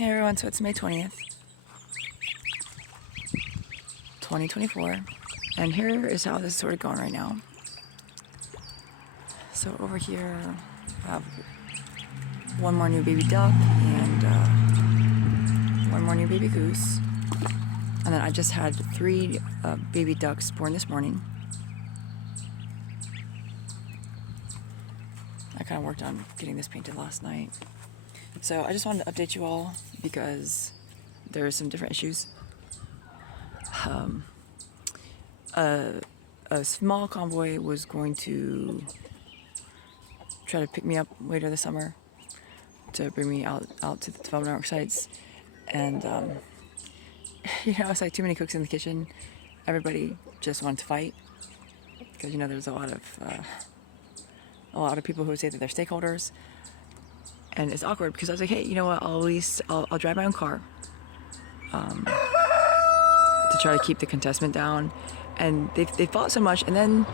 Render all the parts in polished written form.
Hey everyone, so it's May 20th, 2024, and here is how this is sort of going right now. So over here, I have one more new baby duck and one more new baby goose. And then I just had 3 baby ducks born this morning. I kind of worked on getting this painted last night. So I just wanted to update you all because there's some different issues. A small convoy was going to try to pick me up later this summer to bring me out to the development network sites. And, it's like too many cooks in the kitchen. Everybody just wanted to fight because, there's a lot of people who would say that they're stakeholders. And it's awkward because I was like, hey, you know what, I'll drive my own car to try to keep the contestment down. And they fought so much, and then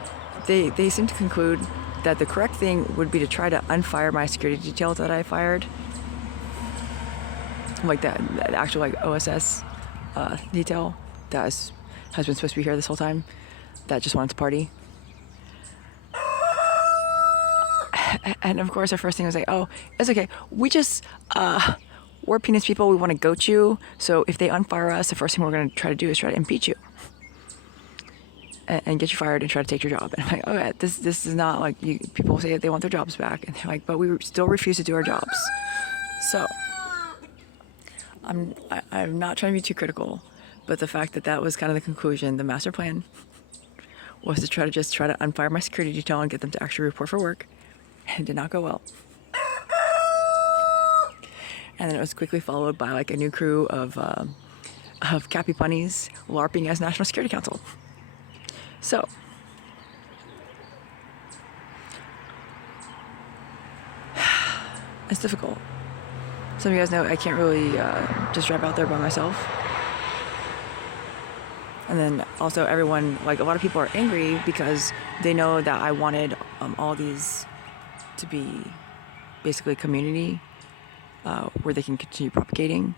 they seem to conclude that the correct thing would be to try to unfire my security detail that I fired. Like that actual OSS detail that has been supposed to be here this whole time, that just wanted to party. And of course, our first thing was like, oh, it's okay. We just, we're penis people. We want to goat you. So if they unfire us, the first thing we're going to try to do is try to impeach you and get you fired and try to take your job. And I'm like, okay, this is not like you. People say that they want their jobs back, and they're like, but we still refuse to do our jobs. So I'm not trying to be too critical, but the fact that was kind of the conclusion, the master plan was to try to unfire my security detail and get them to actually report for work. And it did not go well. And then it was quickly followed by a new crew of Cappy Bunnies LARPing as National Security Council. So it's difficult. Some of you guys know I can't really just drive out there by myself. And then also everyone, a lot of people are angry because they know that I wanted all these to be basically a community where they can continue propagating.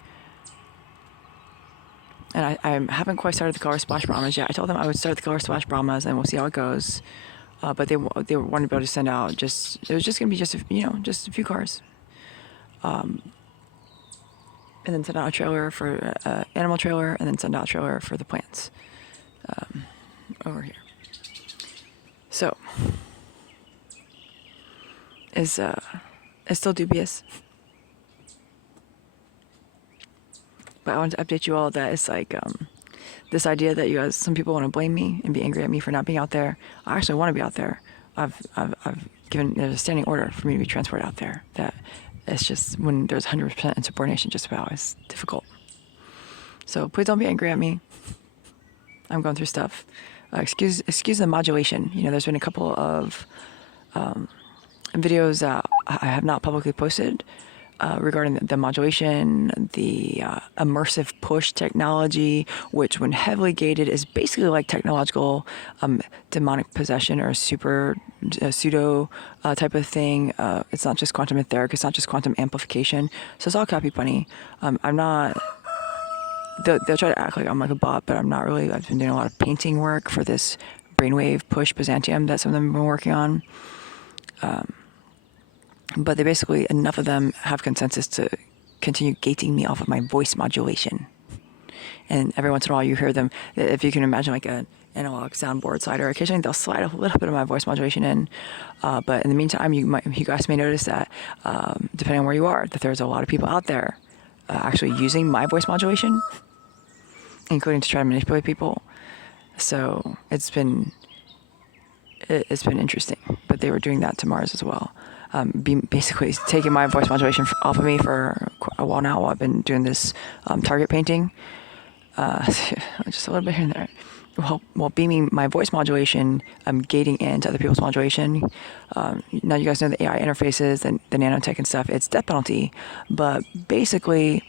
And I haven't quite started the Color Splash Brahmas yet. I told them I would start the Color Splash Brahmas and we'll see how it goes. But they wanted to be able to send out it was just going to be just a few cars. And then send out a trailer for animal trailer, and then send out a trailer for the plants over here. So it's still dubious. But I wanted to update you all that it's this idea that some people want to blame me and be angry at me for not being out there. I actually want to be out there. I've given there's a standing order for me to be transported out there. That it's just when there's 100% insubordination, just about, it's difficult. So please don't be angry at me. I'm going through stuff. Excuse the modulation. There's been a couple of videos that I have not publicly posted regarding the modulation, the immersive push technology, which when heavily gated is basically like technological demonic possession or pseudo type of thing. It's not just quantum etheric, it's not just quantum amplification. So it's all copy bunny. I'm not, they'll try to act like I'm like a bot, but I'm not really. I've been doing a lot of painting work for this brainwave push Byzantium that some of them have been working on. But they basically, enough of them have consensus to continue gating me off of my voice modulation. And every once in a while you hear them, if you can imagine an analog soundboard slider, occasionally they'll slide a little bit of my voice modulation in. But in the meantime, you guys may notice that, depending on where you are, that there's a lot of people out there actually using my voice modulation, including to try to manipulate people. So it's been interesting. But they were doing that to Mars as well. Basically taking my voice modulation off of me for a while now while I've been doing this target painting. Just a little bit here and there. While beaming my voice modulation, gating into other people's modulation. Now you guys know the AI interfaces and the nanotech and stuff. It's death penalty. But basically,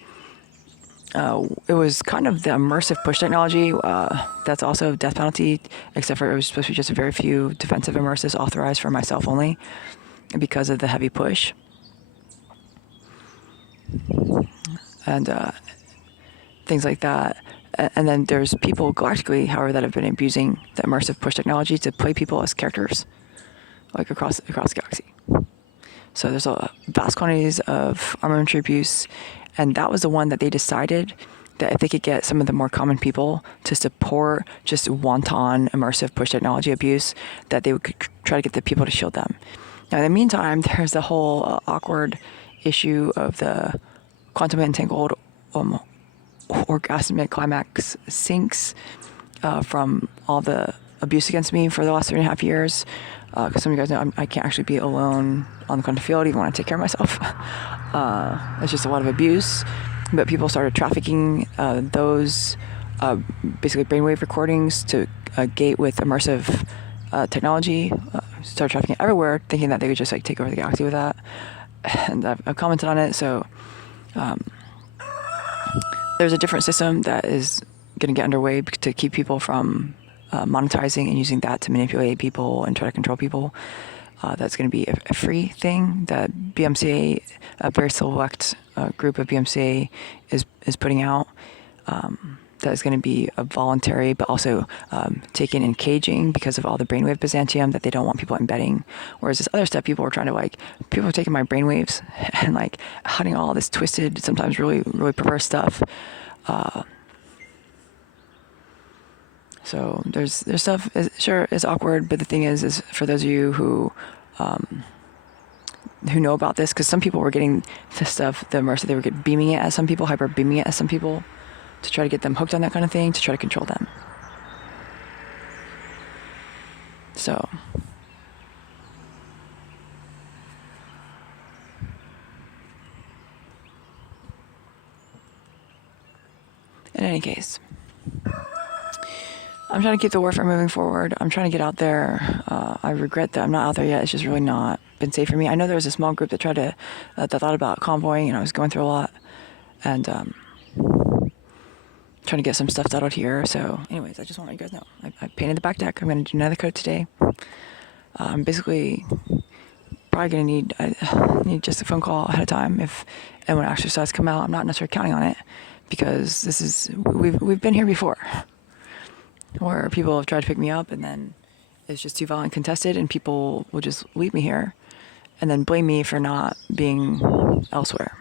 it was kind of the immersive push technology. That's also death penalty, except for it was supposed to be just a very few defensive immersives authorized for myself only, because of the heavy push. and things like that. And then there's people galactically, however, that have been abusing the immersive push technology to play people as characters, like across the galaxy. So there's a vast quantities of armamentary abuse, and that was the one that they decided that if they could get some of the more common people to support just wanton immersive push technology abuse, that they would try to get the people to shield them. Now, in the meantime, there's the whole awkward issue of the quantum entangled orgasmic climax sinks from all the abuse against me for the last 3.5 years. Because some of you guys know I can't actually be alone on the quantum field even when I take care of myself. It's just a lot of abuse. But people started trafficking those basically brainwave recordings to gate with immersive technology. Started trafficking it everywhere, thinking that they could just like take over the galaxy with that. And I've commented on it. So there's a different system that is going to get underway to keep people from monetizing and using that to manipulate people and try to control people. That's going to be a free thing that BMCA, a very select group of BMCA, is putting out. That is going to be a voluntary, but also taken in caging because of all the brainwave Byzantium that they don't want people embedding. Whereas this other stuff, people are taking my brainwaves and like hiding all this twisted, sometimes really, really perverse stuff. So there's stuff is awkward, but the thing is for those of you who know about this, because some people were getting this stuff, the immersive, they were beaming it at some people, hyper beaming it at some people, to try to get them hooked on that kind of thing, to try to control them. So in any case, I'm trying to keep the warfare moving forward. I'm trying to get out there. I regret that I'm not out there yet. It's just really not been safe for me. I know there was a small group that that thought about convoying, and I was going through a lot, and trying to get some stuff settled here. So anyways, I just want to let you guys know. I painted the back deck. I'm going to do another coat today. I'm basically probably going to need just a phone call ahead of time and when actually starts to come out. I'm not necessarily counting on it because we've been here before, where people have tried to pick me up and then it's just too violent and contested, and people will just leave me here and then blame me for not being elsewhere.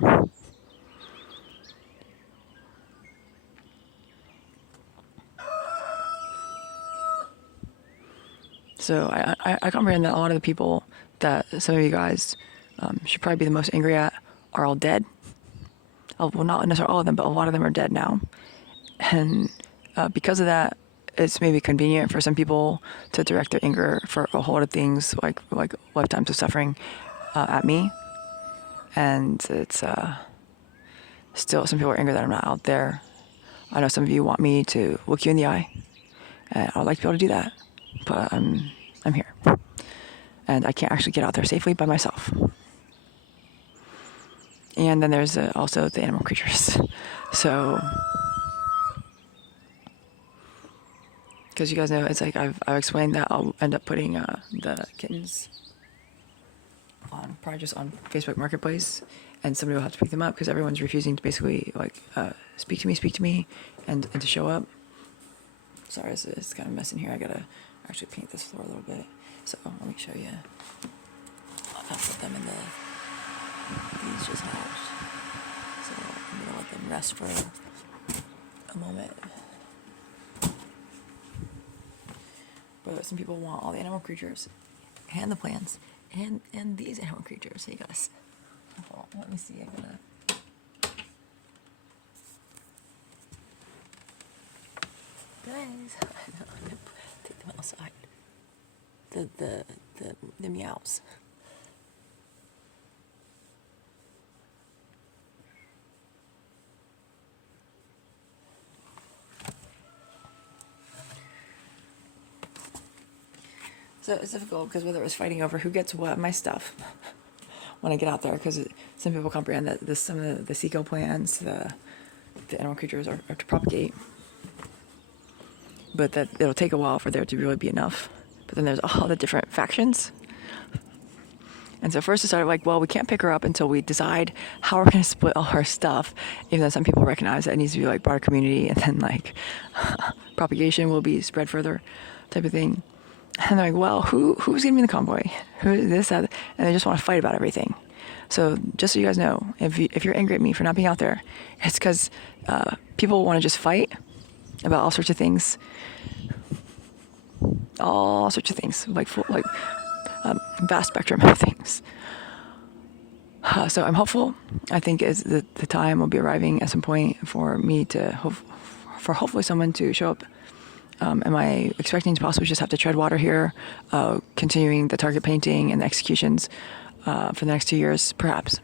So I comprehend that a lot of the people that some of you guys should probably be the most angry at are all dead. Well, not necessarily all of them, but a lot of them are dead now. And because of that, it's maybe convenient for some people to direct their anger for a whole lot of things like lifetimes of suffering at me. And it's still some people are angry that I'm not out there. I know some of you want me to look you in the eye, and I would like to be able to do that, but I'm here, and I can't actually get out there safely by myself. And then there's also the animal creatures. So, because you guys know, it's like I've explained that I'll end up putting the kittens probably just on Facebook Marketplace, and somebody will have to pick them up because everyone's refusing to basically speak to me, and to show up. Sorry, it's kind of a mess in here. I gotta actually paint this floor a little bit. So let me show you. I'll put them in these just hatched. So I'm gonna let them rest for a moment. But some people want all the animal creatures and the plants and these animal creatures. Hey guys, hold on, let me see. I'm gonna. Guys, I'm gonna take them outside. The meows. So it's difficult because whether it was fighting over who gets what of my stuff when I get out there, because some people comprehend that some of the Seco plants, the animal creatures are to propagate, but that it'll take a while for there to really be enough. But then there's all the different factions, And so first it started like, well, we can't pick her up until we decide how we're going to split all her stuff, even though some people recognize that it needs to be like broader community, and then like propagation will be spread further type of thing. And they're like, well, who's going to be in the convoy? Who this, that? And they just want to fight about everything. So just so you guys know, if you're angry at me for not being out there, it's because people want to just fight about all sorts of things. All sorts of things, like vast spectrum of things. So I'm hopeful. I think is the time will be arriving at some point for me to hopefully someone to show up. Am I expecting to possibly just have to tread water here, continuing the target painting and the executions for the next 2 years, perhaps?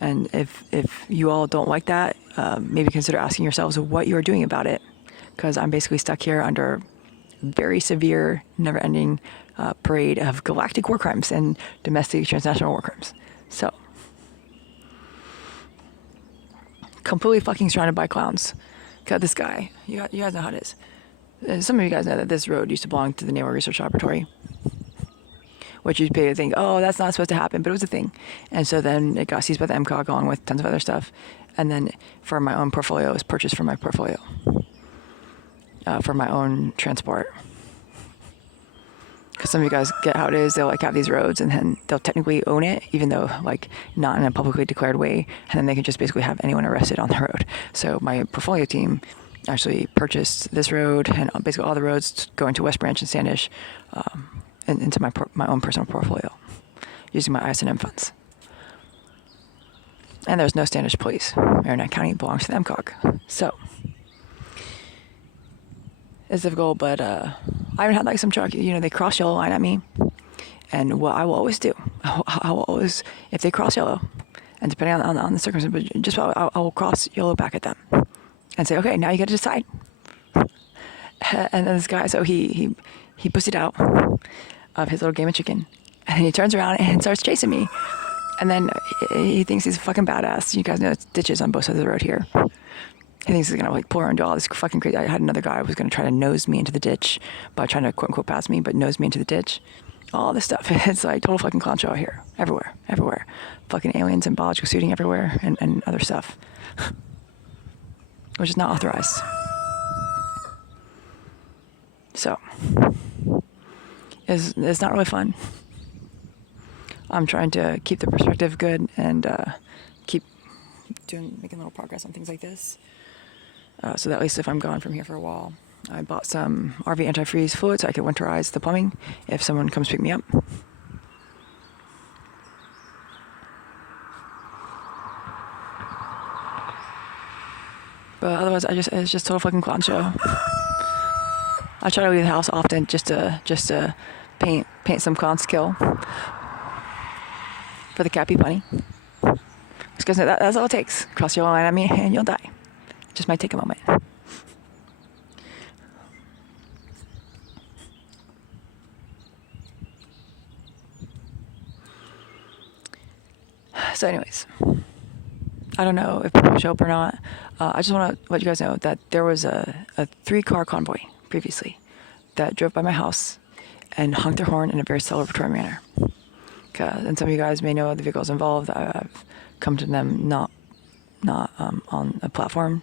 And if you all don't like that, maybe consider asking yourselves what you are doing about it, because I'm basically stuck here under very severe, never-ending parade of galactic war crimes and domestic transnational war crimes. So, completely fucking surrounded by clowns. Got this guy. You guys know how it is. Some of you guys know that this road used to belong to the Naval Research Laboratory, which you'd think, oh, that's not supposed to happen, but it was a thing. And so then it got seized by the MCOG along with tons of other stuff. And then for my own portfolio, it was purchased from my portfolio. For my own transport. Because some of you guys get how it is, they'll like have these roads and then they'll technically own it, even though like not in a publicly declared way, and then they can just basically have anyone arrested on the road. So my portfolio team actually purchased this road and basically all the roads going to West Branch and Standish into my own personal portfolio using my ISNM funds. And there's no Standish police. Marinette County belongs to the MCOG. So it's difficult, but I even had like some truck, they cross yellow line at me. And what I will always do, I will always, if they cross yellow, and depending on the circumstance, but just I will cross yellow back at them and say, okay, now you got to decide. And then this guy, so he pussied out of his little game of chicken, and then he turns around and starts chasing me. And then he thinks he's a fucking badass. You guys know it's ditches on both sides of the road here. He thinks he's gonna like pull around and do all this fucking crazy. I had another guy who was gonna try to nose me into the ditch by trying to quote unquote pass me, but nose me into the ditch. All this stuff. It's like total fucking clown show out here. Everywhere. Fucking aliens and biological suiting everywhere and other stuff. Which is not authorized. So it's not really fun. I'm trying to keep the perspective good and keep making little progress on things like this. So that at least if I'm gone from here for a while, I bought some RV antifreeze fluid so I could winterize the plumbing if someone comes pick me up. But otherwise, it's just total fucking clown show. I try to leave the house often just to paint some clown skill for the Cappy Bunny. Because that's all it takes. Cross your line at me and you'll die. It just might take a moment. So anyways, I don't know if people show up or not. I just want to let you guys know that there was a 3-car convoy previously that drove by my house and honked their horn in a very celebratory manner. And some of you guys may know the vehicles involved. I've come to them not on a platform,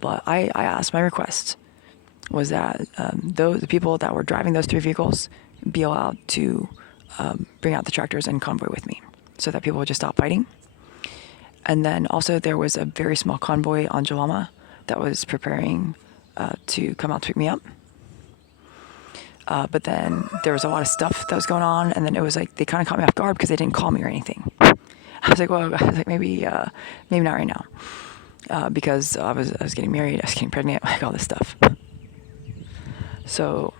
but I asked, my request was that the people that were driving those 3 vehicles be allowed to bring out the tractors and convoy with me so that people would just stop fighting. And then also there was a very small convoy on Jalama that was preparing to come out to pick me up. But then there was a lot of stuff that was going on, and then it was like they kind of caught me off guard because they didn't call me or anything. I was like, maybe not right now, because I was getting married, I was getting pregnant, like all this stuff. So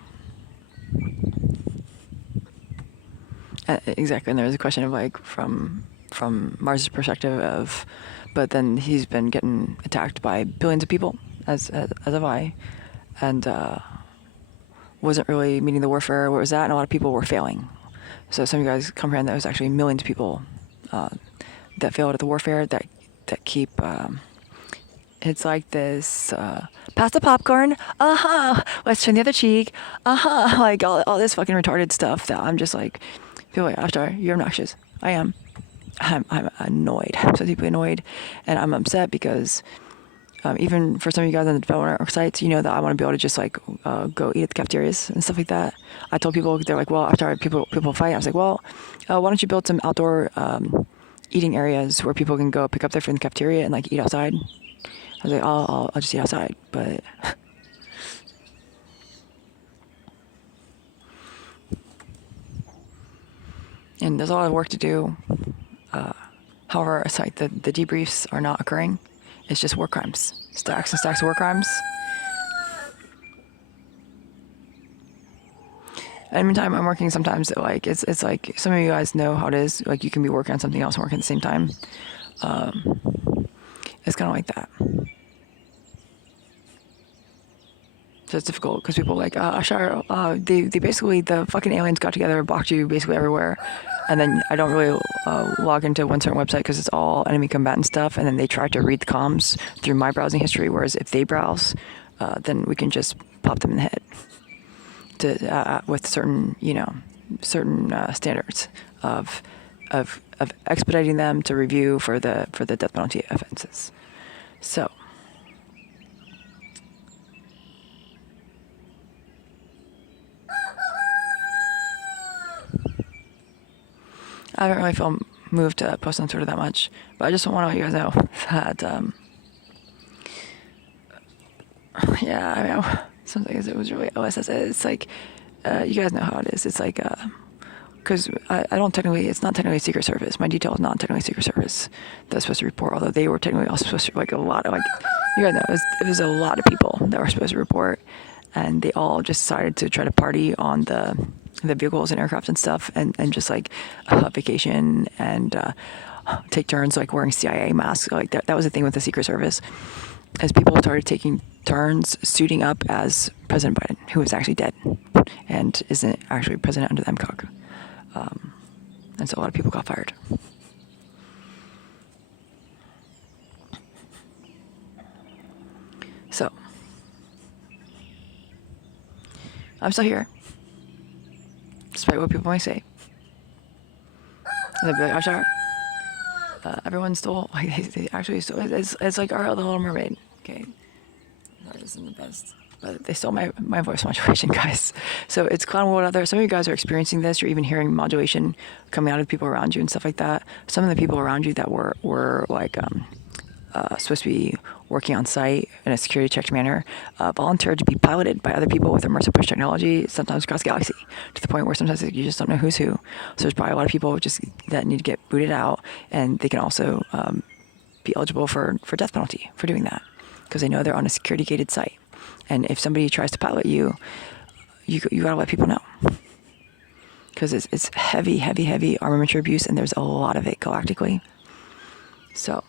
exactly, and there was a question of like from Mars's perspective of, but then he's been getting attacked by billions of people, as have I, and wasn't really meeting the warfare where it was at, and a lot of people were failing. So some of you guys comprehend that it was actually millions of people that failed at the warfare that keep it's like this pass the popcorn, let's turn the other cheek, like all this fucking retarded stuff that I'm just like, People are like, Ashtar, you're obnoxious. I am. I'm annoyed. I'm so deeply annoyed, and I'm upset because even for some of you guys on the development network sites, you know that I want to be able to just like go eat at the cafeterias and stuff like that. I told people, they're like, well, after people fight, I was like, well, why don't you build some outdoor eating areas where people can go pick up their food in the cafeteria and like eat outside. I was like, I'll just eat outside, but and there's a lot of work to do. However, it's like the debriefs are not occurring. It's just war crimes, stacks and stacks of war crimes. And meantime, I'm working sometimes like it's like some of you guys know how it is. Like you can be working on something else and working at the same time. It's kind of like that. So it's difficult because people are like, Ashar, they basically, the fucking aliens got together, blocked you basically everywhere. And then I don't really log into one certain website because it's all enemy combatant stuff. And then they try to read the comms through my browsing history. Whereas if they browse, then we can just pop them in the head with certain, certain standards of expediting them to review for the death penalty offenses. So. I haven't really felt moved to post on Twitter that much, but I just want to let you guys know that, yeah, I mean, something it was really OSS. It's like, you guys know how it is. It's like, because I don't technically, it's not technically Secret Service. My detail is not technically Secret Service that's supposed to report, although they were technically also supposed to, like, a lot of, like, you guys know, it was a lot of people that were supposed to report, and they all just decided to try to party on the vehicles and aircraft and stuff, and just like vacation and take turns like wearing CIA masks. Like that was the thing with the Secret Service, as people started taking turns suiting up as President Biden, who is actually dead and isn't actually president under the MCOG. And so a lot of people got fired. So I'm still here, despite what people might say. And they'll be like, Ashar, everyone stole, like, they actually stole, it's like Ariel the Little Mermaid, okay? That isn't the best, but they stole my voice modulation, guys. So it's clown world out there. Some of you guys are experiencing this. You're even hearing modulation coming out of people around you and stuff like that. Some of the people around you that were like, supposed to be working on site in a security checked manner, volunteered to be piloted by other people with immersive push technology, sometimes across the galaxy, to the point where sometimes you just don't know who's who. So there's probably a lot of people just that need to get booted out, and they can also be eligible for death penalty for doing that, because they know they're on a security gated site. And if somebody tries to pilot you, you gotta let people know, because it's heavy armamenture abuse, and there's a lot of it galactically. So,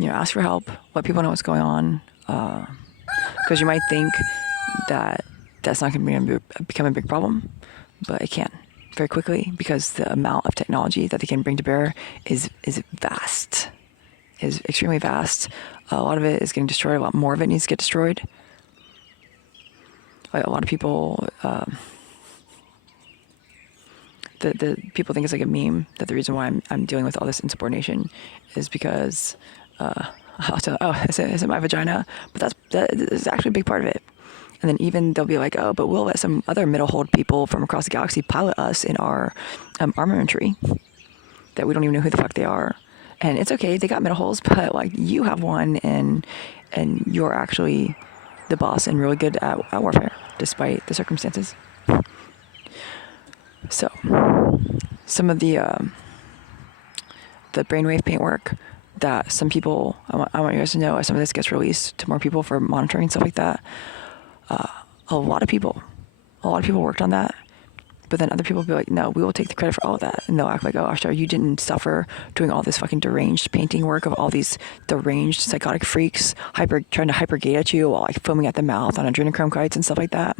ask for help, let people know what's going on, because you might think that that's not going to become a big problem, but it can very quickly, because the amount of technology that they can bring to bear is vast, is extremely vast. A lot of it is getting destroyed. A lot more of it needs to get destroyed. Like a lot of people, the people think it's like a meme that the reason why I'm dealing with all this insubordination is because is it my vagina? But that is actually a big part of it. And then even they'll be like, oh, but we'll let some other middle-hold people from across the galaxy pilot us in our armamentary that we don't even know who the fuck they are. And it's okay, they got middle holes, but like you have one, and you're actually the boss and really good at warfare, despite the circumstances. So some of the brainwave paint work that some people, I want you guys to know, as some of this gets released to more people for monitoring and stuff like that, a lot of people worked on that. But then other people will be like, no, we will take the credit for all of that. And they'll act like, oh, Ashtar, you didn't suffer doing all this fucking deranged painting work of all these deranged psychotic freaks trying to hypergate at you while like foaming at the mouth on adrenochrome kites and stuff like that.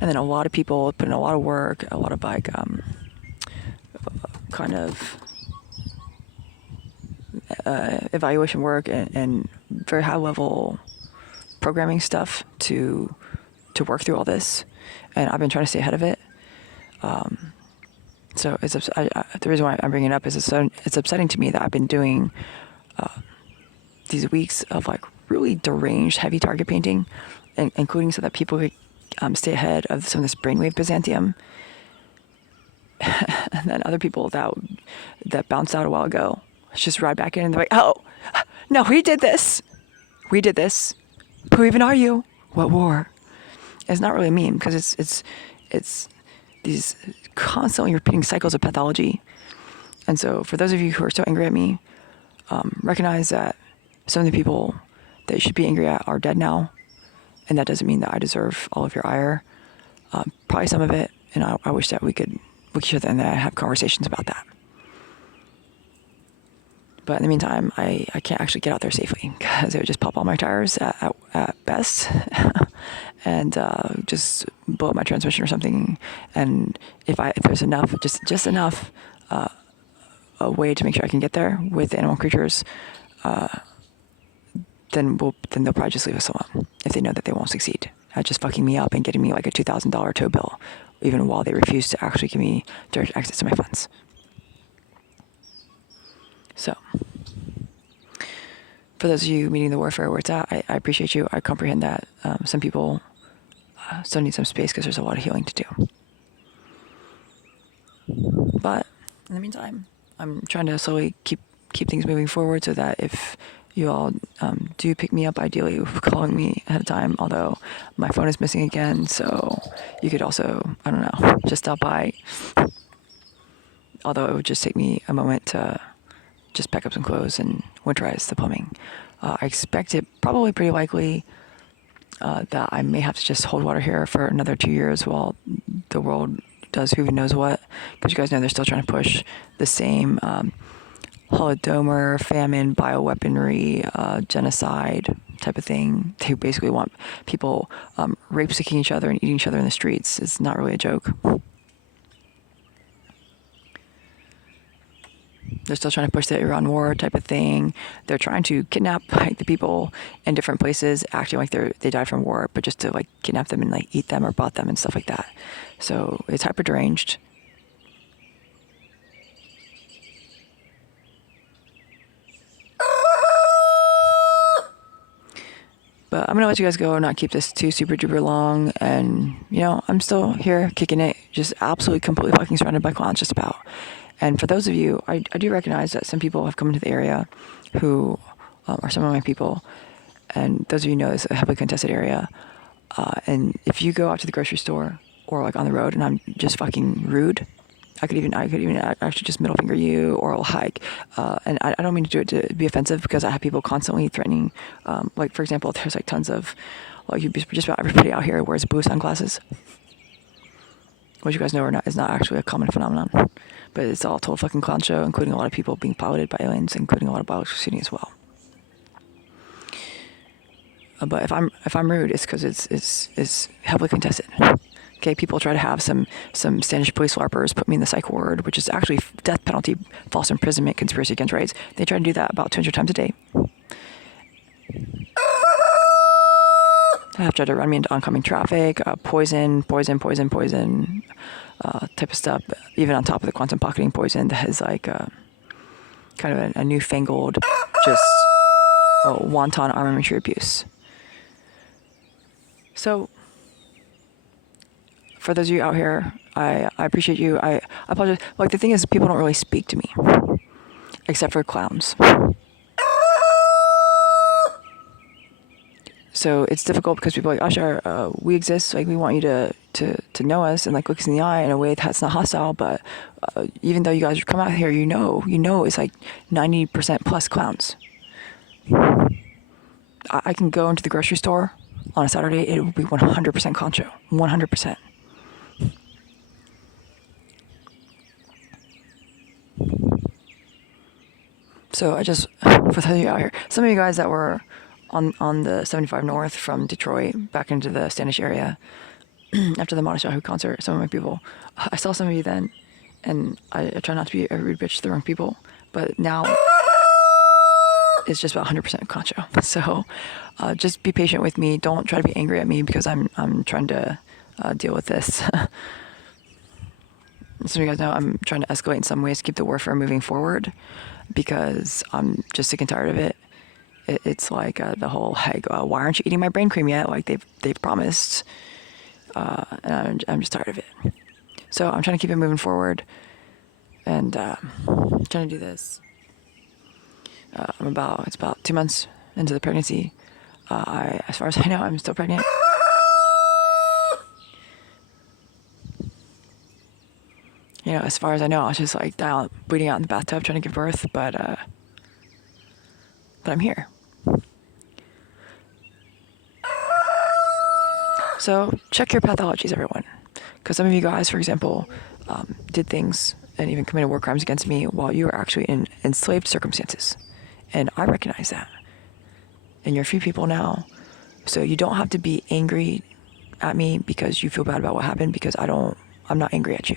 And then a lot of people put in a lot of work, a lot of like kind of evaluation work and very high level programming stuff to to work through all this, and I've been trying to stay ahead of it. So the reason why I'm bringing it up is it's upsetting to me that I've been doing these weeks of like really deranged heavy target painting, including so that people could stay ahead of some of this brainwave Byzantium. And then other people that bounced out a while ago just ride back in and they're like, oh, no, we did this. We did this. Who even are you? What war? It's not really a meme because it's these constantly repeating cycles of pathology. And so for those of you who are so angry at me, recognize that some of the people that you should be angry at are dead now. And that doesn't mean that I deserve all of your ire. Probably some of it. And I wish that we could look at each other and have conversations about that. But in the meantime, I can't actually get out there safely because it would just pop all my tires at best and just blow up my transmission or something. And if there's enough, just enough a way to make sure I can get there with animal creatures, then they'll probably just leave us alone if they know that they won't succeed at just fucking me up and getting me like a $2,000 tow bill, even while they refuse to actually give me direct access to my funds. So, for those of you meeting the warfare where it's at, I appreciate you. I comprehend that some people still need some space because there's a lot of healing to do. But in the meantime, I'm trying to slowly keep things moving forward so that if you all do pick me up, ideally calling me ahead of time, although my phone is missing again, so you could also, I don't know, just stop by. Although it would just take me a moment to just pack up some clothes and winterize the plumbing. I expect it probably pretty likely that I may have to just hold water here for another 2 years while the world does who knows what, because you guys know they're still trying to push the same Holodomor, famine, bioweaponry, genocide type of thing. They basically want people rape-sicking each other and eating each other in the streets. It's not really a joke. They're still trying to push the Iran war type of thing. They're trying to kidnap like the people in different places, acting like they died from war, but just to like kidnap them and like eat them or bot them and stuff like that. So it's hyper deranged. But I'm gonna let you guys go and not keep this too super duper long. And I'm still here kicking it, just absolutely completely fucking surrounded by clowns just about. And for those of you, I do recognize that some people have come into the area who are some of my people. And those of you know it's a heavily contested area. And if you go out to the grocery store or like on the road and I'm just fucking rude, I could even actually just middle finger you or like, and I don't mean to do it to be offensive because I have people constantly threatening, like for example, there's like tons of, like just about everybody out here wears blue sunglasses, which you guys know is not actually a common phenomenon, but it's all a total fucking clown show, including a lot of people being piloted by aliens, including a lot of biological shooting as well. But if I'm rude, it's because it's heavily contested. Okay, people try to have some Standish police LARPers put me in the psych ward, which is actually death penalty, false imprisonment, conspiracy against rights. They try to do that about 200 times a day. They have tried to run me into oncoming traffic, poison, type of stuff. Even on top of the quantum pocketing poison, that is like kind of a newfangled, just wanton armamentary abuse. So, for those of you out here, I appreciate you. I apologize. Like, the thing is, people don't really speak to me, except for clowns. So it's difficult because people are like, Ashar, we exist. Like, we want you to know us and like look us in the eye in a way that's not hostile. But even though you guys come out here, you know, it's like 90% plus clowns. I can go into the grocery store on a Saturday. It will be 100% clown show. 100%. So for those of you out here, some of you guys that were on the 75 North from Detroit back into the Standish area after the Modest Yahoo concert, some of my people, I saw some of you then, and I try not to be a rude bitch to the wrong people, but now is just about 100% Concho. So just be patient with me. Don't try to be angry at me because I'm trying to deal with this. So you guys know I'm trying to escalate in some ways, keep the warfare moving forward, because I'm just sick and tired of it. It's like the whole, hey, why aren't you eating my brain cream yet? Like they've promised, and I'm just tired of it. So I'm trying to keep it moving forward, and trying to do this. It's about 2 months into the pregnancy. As far as I know, I'm still pregnant. You know, as far as I know, I was just like bleeding out in the bathtub trying to give birth, but I'm here. So check your pathologies, everyone, because some of you guys, for example, did things and even committed war crimes against me while you were actually in enslaved circumstances, and I recognize that. And you're free people now, so you don't have to be angry at me because you feel bad about what happened, because I'm not angry at you.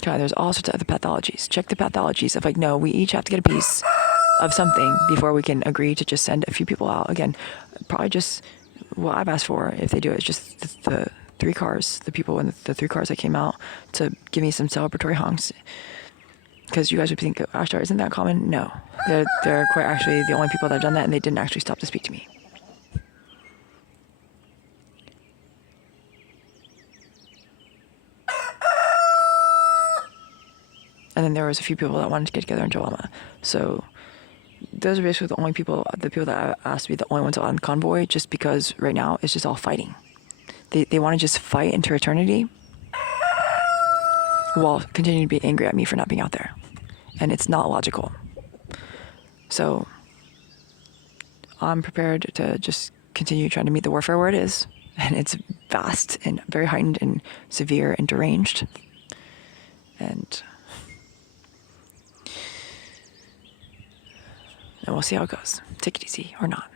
Okay, there's all sorts of other pathologies. Check the pathologies of like, no, we each have to get a piece of something before we can agree to just send a few people out. Again, probably just what I've asked for, if they do it, is just the 3 cars, the people in the 3 cars that came out to give me some celebratory honks. Because you guys would think, Ashtar, isn't that common? No. They're quite actually the only people that have done that, and they didn't actually stop to speak to me. And then there was a few people that wanted to get together in Jalama. So those are basically the people that I asked to be the only ones on the convoy, just because right now it's just all fighting. They want to just fight into eternity while continuing to be angry at me for not being out there. And it's not logical. So I'm prepared to just continue trying to meet the warfare where it is. And it's vast and very heightened and severe and deranged. And we'll see how it goes. Take it easy or not.